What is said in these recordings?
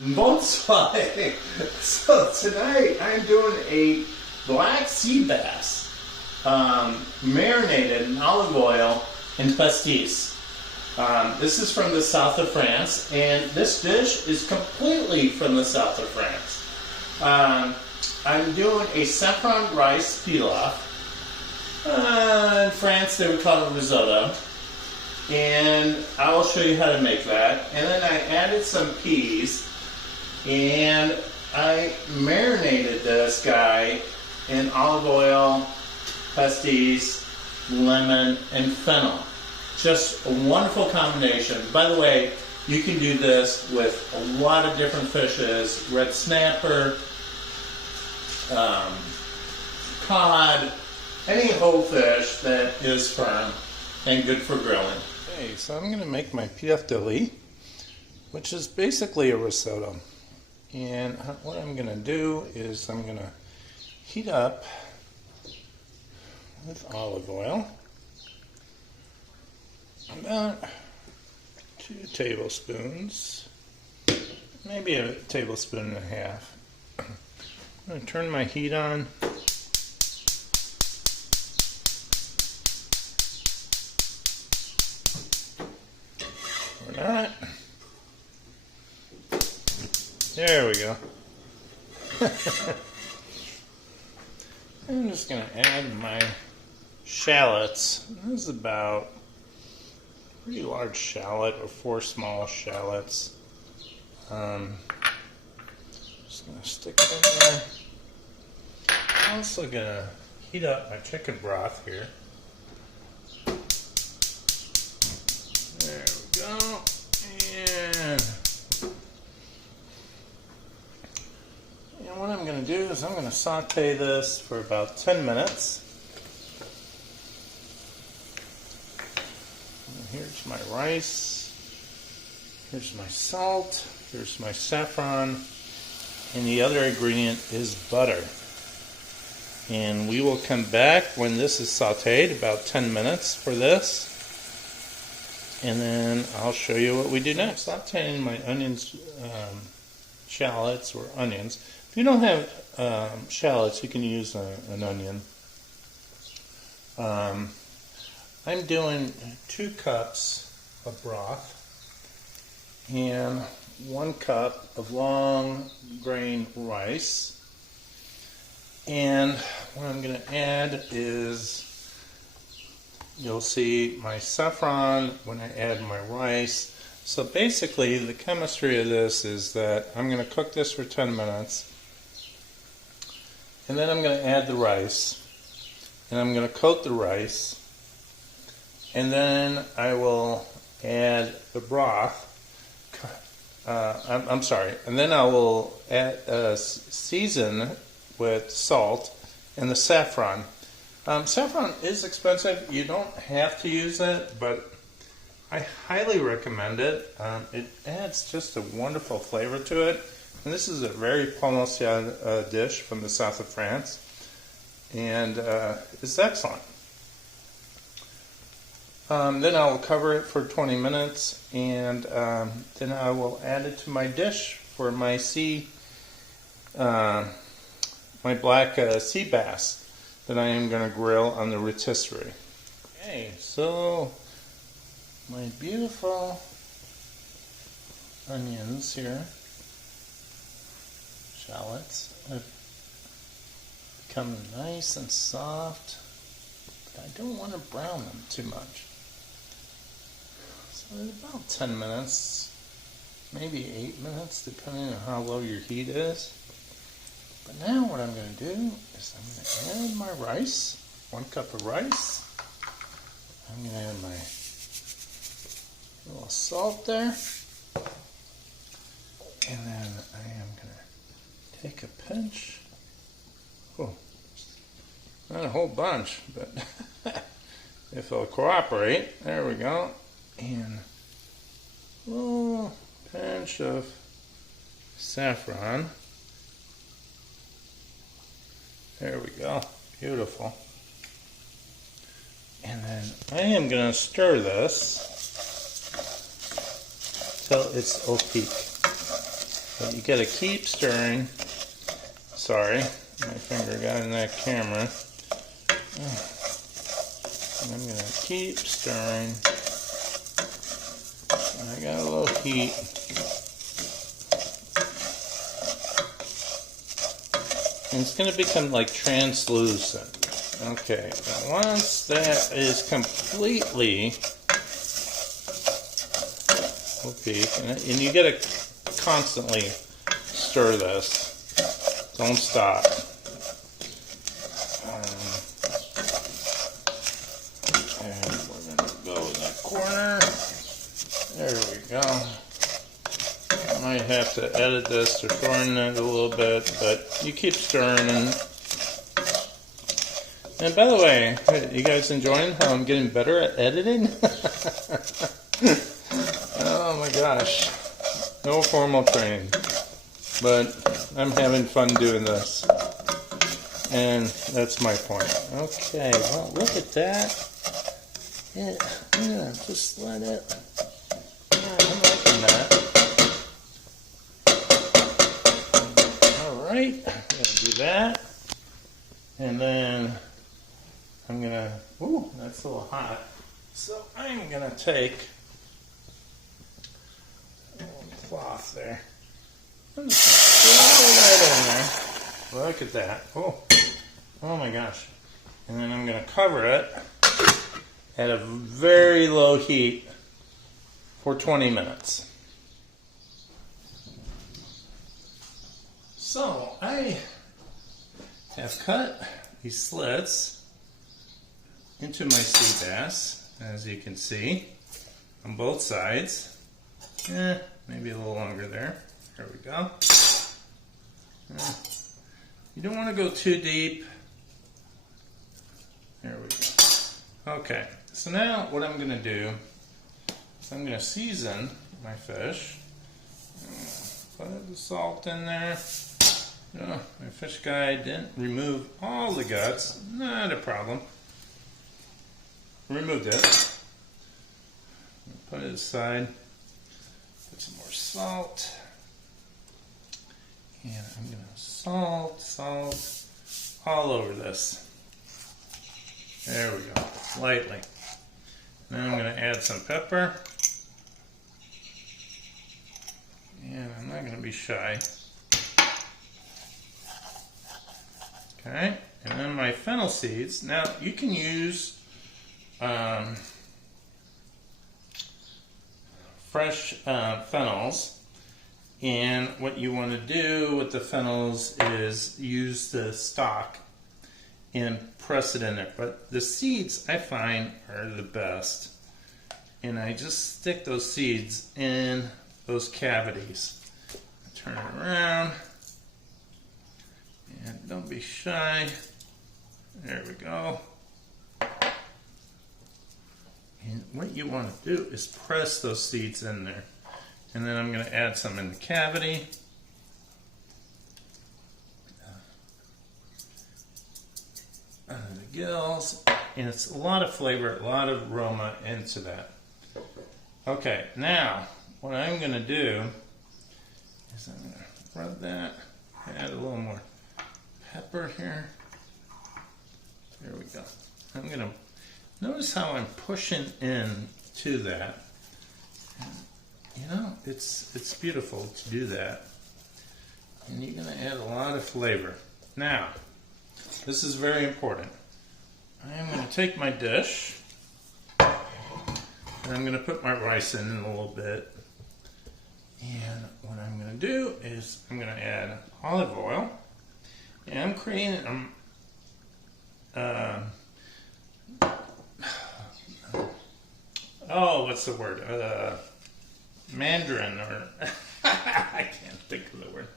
Bonsoir. So tonight I'm doing a black sea bass marinated in olive oil and pastis. This is from the south of France, and this dish is completely from the south of France. I'm doing a saffron rice pilaf. In France they would call it risotto. And I will show you how to make that. And then I added some peas, and I marinated this guy in olive oil, pastis, lemon, and fennel. Just a wonderful combination. By the way, you can do this with a lot of different fishes: red snapper, cod, any whole fish that is firm and good for grilling. Okay, so I'm going to make my Pilaf de riz, which is basically a risotto. And what I'm going to do is I'm going to heat up with olive oil about 2 tablespoons, maybe a tablespoon and a half. I'm going to turn my heat on. Or not. There we go. I'm just going to add my shallots. This is about a pretty large shallot, or 4 small shallots. Just going to stick it in there. I'm also going to heat up my chicken broth here. There we go. And what I'm going to do is I'm going to saute this for about 10 minutes. And here's my rice. Here's my salt. Here's my saffron. And the other ingredient is butter. And we will come back when this is sauteed, about 10 minutes for this. And then I'll show you what we do next. I'm sauteing my onions, shallots, or onions. If you don't have shallots, you can use an onion. I'm doing 2 cups of broth and 1 cup of long grain rice. And what I'm going to add is, you'll see my saffron when I add my rice. So basically the chemistry of this is that I'm going to cook this for 10 minutes, and then I'm going to add the rice, and I'm going to coat the rice, and then I will add the broth. I'm sorry, and then I will add, season with salt and the saffron. Saffron is expensive. You don't have to use it, but I highly recommend it. It adds just a wonderful flavor to it. And this is a very provincial dish from the south of France, and it's excellent. Then I will cover it for 20 minutes, and then I will add it to my dish for my my black sea bass that I am going to grill on the rotisserie. Okay, so my beautiful onions here, shallots, have become nice and soft, but I don't want to brown them too much. So about 10 minutes, maybe 8 minutes, depending on how low your heat is. But now what I'm going to do is I'm going to add my rice, 1 cup of rice. I'm going to add my little salt there. And then I am going to take a pinch. Oh, not a whole bunch, but if it'll cooperate, there we go. And a little pinch of saffron. There we go. Beautiful. And then I am going to stir this till it's opaque. But you gotta keep stirring. Sorry, my finger got in that camera. And I'm gonna keep stirring. I got a little heat. And it's gonna become like translucent. Okay, now once that is completely opaque, and you gotta constantly stir this. Don't stop. And we're gonna go in that corner. There we go. I might have to edit this to shorten it a little bit, but you keep stirring. And by the way, you guys enjoying how I'm getting better at editing? Oh my gosh. No formal training. But I'm having fun doing this. And that's my point. Okay, well, look at that. Yeah, just let it. Yeah, I'm liking that. Alright, I'm going to do that. And then I'm going to, ooh, that's a little hot. So I'm going to take a little cloth there. I'm just going to throw that in there. Look at that. Oh my gosh. And then I'm going to cover it at a very low heat for 20 minutes. So I have cut these slits into my sea bass, as you can see, on both sides. Maybe a little longer there. There we go. You don't want to go too deep. There we go. Okay, so now what I'm going to do is I'm going to season my fish. Put the salt in there. Oh, my fish guy didn't remove all the guts. Not a problem. Removed it. Put it aside. Put some more salt. And I'm going to salt all over this. There we go, lightly. Then I'm going to add some pepper. And I'm not going to be shy. Okay, and then my fennel seeds. Now you can use fresh fennels, and what you want to do with the fennels is use the stalk and press it in there. But the seeds I find are the best, and I just stick those seeds in those cavities. Turn it around. And don't be shy. There we go. And what you want to do is press those seeds in there. And then I'm going to add some in the cavity. Under the gills. And it's a lot of flavor, a lot of aroma into that. Okay, now what I'm going to do is I'm going to rub that, add a little more pepper here. There we go. I'm going to notice how I'm pushing in to that. And, you know, it's beautiful to do that. And you're going to add a lot of flavor. Now, this is very important. I'm going to take my dish and I'm going to put my rice in a little bit. And what I'm going to do is I'm going to add olive oil. And I'm creating what's the word? Mandarin, or I can't think of the word.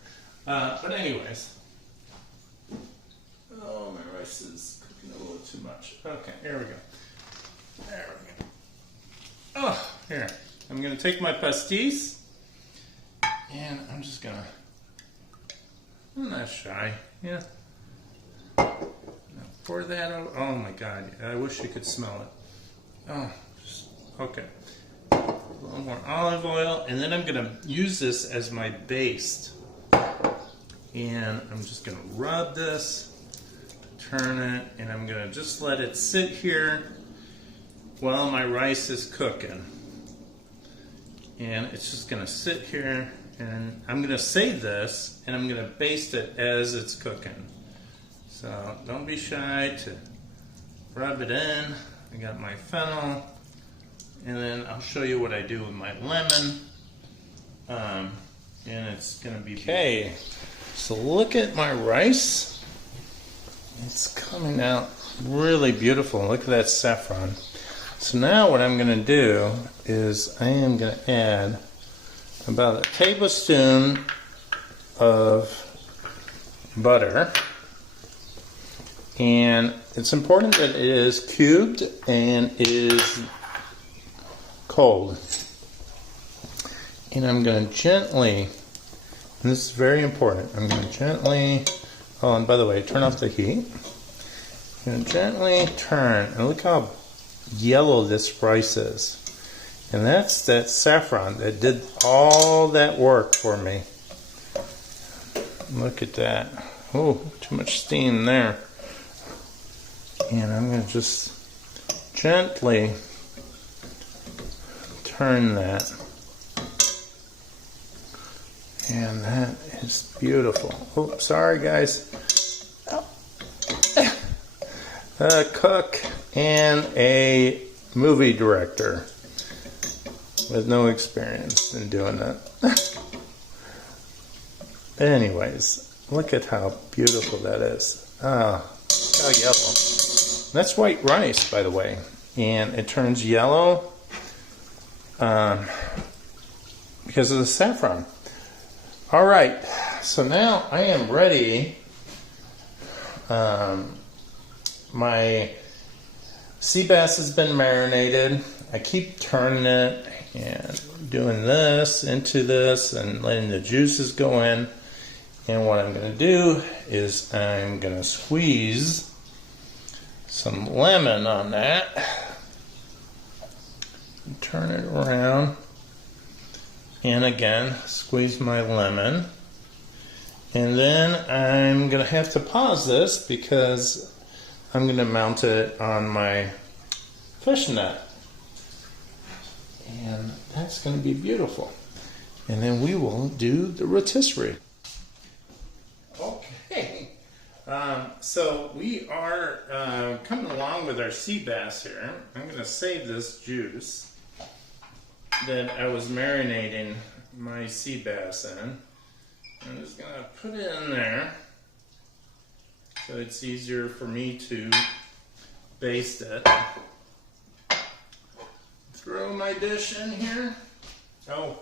But anyways, oh, my rice is cooking a little too much. Okay, here we go. There we go. Oh, here. I'm going to take my pastis, and I'm just going to, I'm not shy, yeah. Now pour that over. Oh my God, I wish you could smell it. Oh, okay. A little more olive oil, and then I'm going to use this as my base And I'm just gonna rub this, turn it, and I'm gonna just let it sit here while my rice is cooking. And it's just gonna sit here, and I'm gonna save this, and I'm gonna baste it as it's cooking. So don't be shy to rub it in. I got my fennel, and then I'll show you what I do with my lemon. And it's gonna be okay. So look at my rice. It's coming out really beautiful. Look at that saffron. So now what I'm gonna do is I am gonna add about a tablespoon of butter. And it's important that it is cubed and is cold. And I'm going to gently, and this is very important, I'm going to gently, oh, and by the way, turn off the heat. I'm going to gently turn, and look how yellow this rice is. And that's that saffron that did all that work for me. Look at that. Oh, too much steam there. And I'm going to just gently turn that. And that is beautiful. Oh, sorry guys. A cook and a movie director with no experience in doing that. Anyways, look at how beautiful that is. Ah, how yellow. That's white rice, by the way, and it turns yellow because of the saffron. All right, so now I am ready. My sea bass has been marinated. I keep turning it and doing this into this and letting the juices go in. And what I'm going to do is I'm going to squeeze some lemon on that. Turn it around. And again, squeeze my lemon. And then I'm going to have to pause this because I'm going to mount it on my fish net. And that's going to be beautiful. And then we will do the rotisserie. Okay. So we are coming along with our sea bass here. I'm going to save this juice that I was marinating my sea bass in. I'm just going to put it in there so it's easier for me to baste it. Throw my dish in here. Oh,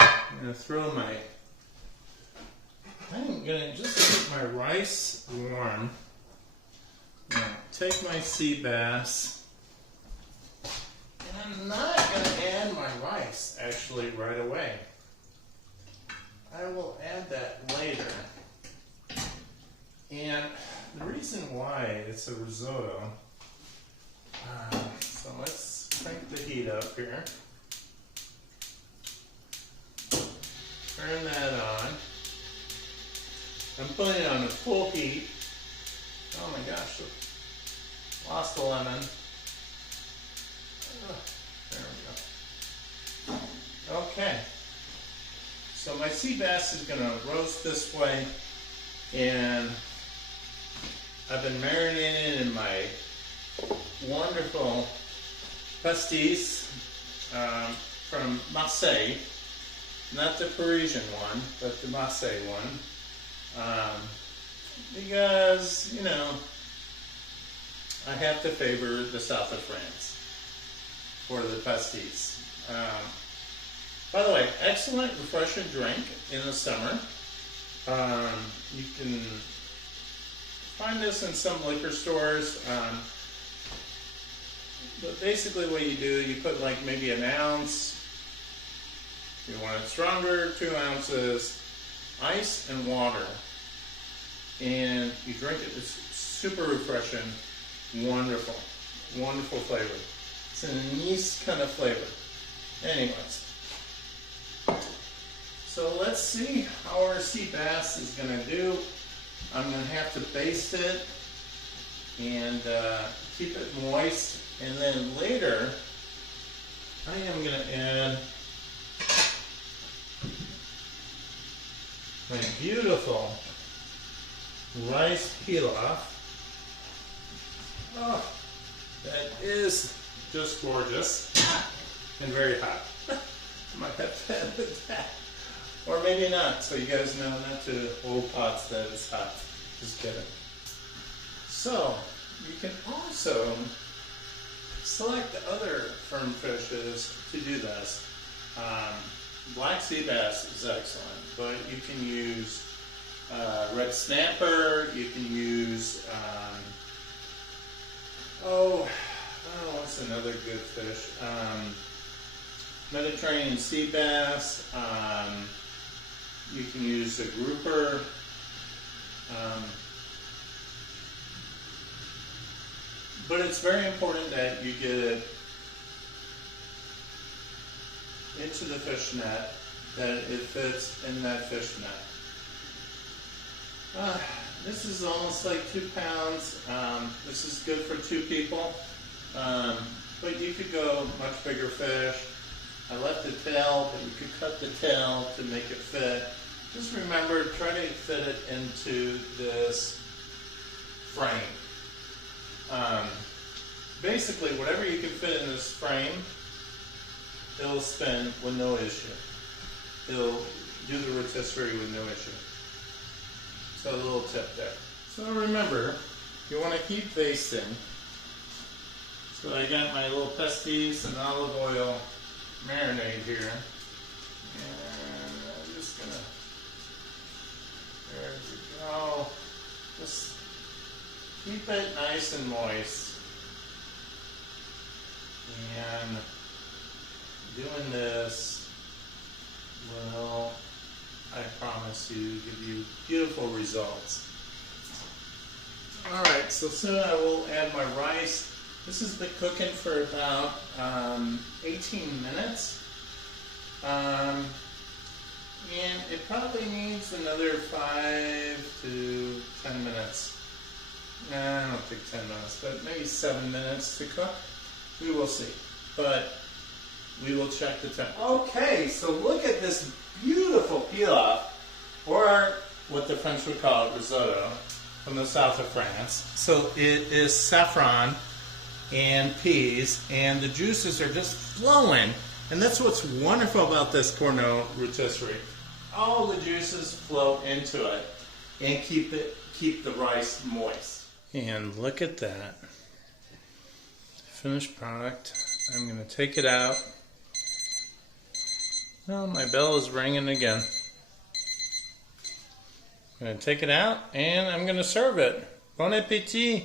I'm going to throw my, I'm going to just keep my rice warm. Now, take my sea bass. And I'm not going to add my rice actually right away. I will add that later. And the reason why it's a risotto, so let's crank the heat up here. Turn that on. I'm putting it on a full heat. Oh my gosh, lost the lemon. There we go. Okay. So my sea bass is going to roast this way, and I've been marinating in my wonderful pastis from Marseille, not the Parisian one, but the Marseille one, because, you know, I have to favor the south of France for the pastis. By the way, excellent refreshing drink in the summer. You can find this in some liquor stores. But basically what you do, you put like maybe an ounce, if you want it stronger, 2 ounces, ice and water. And you drink it. It's super refreshing, wonderful, wonderful flavor. It's an anise kind of flavor. Anyways. So let's see how our sea bass is going to do. I'm going to have to baste it and keep it moist. And then later, I am going to add my beautiful rice pilaf. Oh, that is just gorgeous and very hot. Might have to edit that. Or maybe not, so you guys know not to hold pots that it's hot. Just kidding. So, you can also select other firm fishes to do this. Black sea bass is excellent, but you can use red snapper, you can use, what's another good fish? Mediterranean sea bass, you can use a grouper, but it's very important that you get it into the fish net, that it fits in that fish net. This is almost like 2 pounds. This is good for 2 people, but you could go much bigger fish. I left the tail, but you could cut the tail to make it fit. Just remember, try to fit it into this frame. Basically, whatever you can fit in this frame, it'll spin with no issue. It'll do the rotisserie with no issue. So a little tip there. So remember, you want to keep basting. So I got my little pastis and olive oil marinade here. And I'm just gonna, there we go. Just keep it nice and moist. And doing this will, I promise you, give you beautiful results. Alright, so soon I will add my rice. This has been cooking for about 18 minutes. And it probably needs another 5 to 10 minutes. Nah, I don't think 10 minutes, but maybe 7 minutes to cook. We will see. But we will check the temp. Okay, so look at this beautiful pilaf, or what the French would call it, risotto, from the south of France. So it is saffron and peas, and the juices are just flowing. And that's what's wonderful about this Cornue Rotisserie. All the juices flow into it and keep the rice moist. And look at that finished product. I'm going to take it out. Well, my bell is ringing again. I'm going to take it out and I'm going to serve it. Bon appetit!